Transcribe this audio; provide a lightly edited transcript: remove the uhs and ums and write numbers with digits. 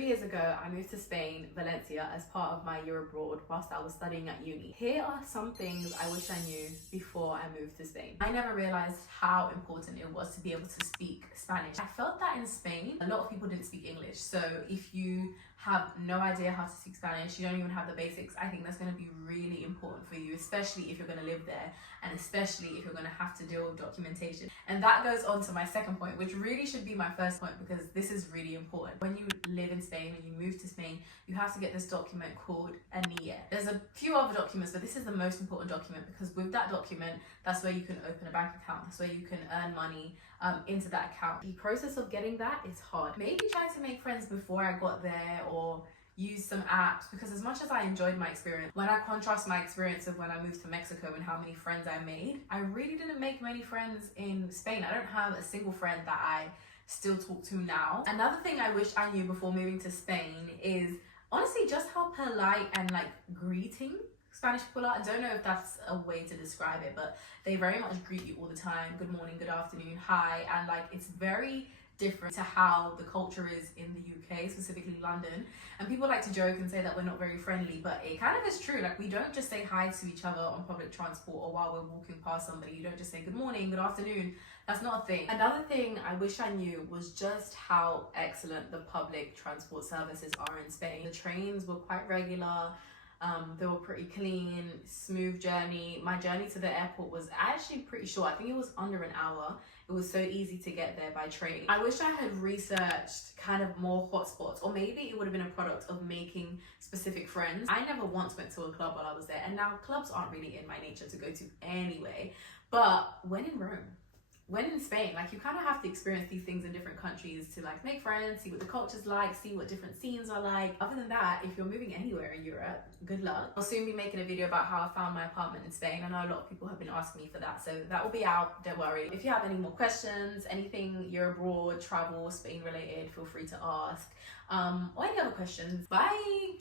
3 years ago, I moved to Spain, Valencia, as part of my year abroad whilst I was studying at uni. Here are some things I wish I knew before I moved to Spain. I never realized how important it was to be able to speak Spanish. I felt that in Spain, a lot of people didn't speak English. So if you have no idea how to speak Spanish, you don't even have the basics, I think that's going to be really important for you, especially if you're going to live there, and especially if you're going to have to deal with documentation. And that goes on to my second point, which really should be my first point, because this is really important. When you live in Spain, when you move to Spain, you have to get this document called a NIE. There's a few other documents, but this is the most important document, because with that document, that's where you can open a bank account. That's where you can earn money into that account. The process of getting that is hard. Maybe trying to make friends before I got there, or use some apps, because as much as I enjoyed my experience, when I contrast my experience of when I moved to Mexico and how many friends I made, I really didn't make many friends in Spain. I don't have a single friend that I still talk to now. Another thing I wish I knew before moving to Spain is honestly just how polite and like greeting Spanish people are. I don't know if that's a way to describe it, but they very much greet you all the time. Good morning, good afternoon, hi. And like, it's very different to how the culture is in the UK, specifically London. And people like to joke and say that we're not very friendly, but it kind of is true. Like, we don't just say hi to each other on public transport or while we're walking past somebody. You don't just say good morning, good afternoon. That's not a thing. Another thing I wish I knew was just how excellent the public transport services are in Spain. The trains were quite regular. They were pretty clean, smooth journey. My journey to the airport was actually pretty short. I think it was under an hour. It was so easy to get there by train. I wish I had researched kind of more hotspots, or maybe it would have been a product of making specific friends. I never once went to a club while I was there, and now clubs aren't really in my nature to go to anyway. But when in Rome, when in Spain, like, you kind of have to experience these things in different countries to like make friends, see what the culture's like, see what different scenes are like. Other than that, if you're moving anywhere in Europe, good luck. I'll soon be making a video about how I found my apartment in Spain. I know a lot of people have been asking me for that, so that will be out, don't worry. If you have any more questions, anything you're abroad, travel, Spain related, feel free to ask. Or any other questions. Bye!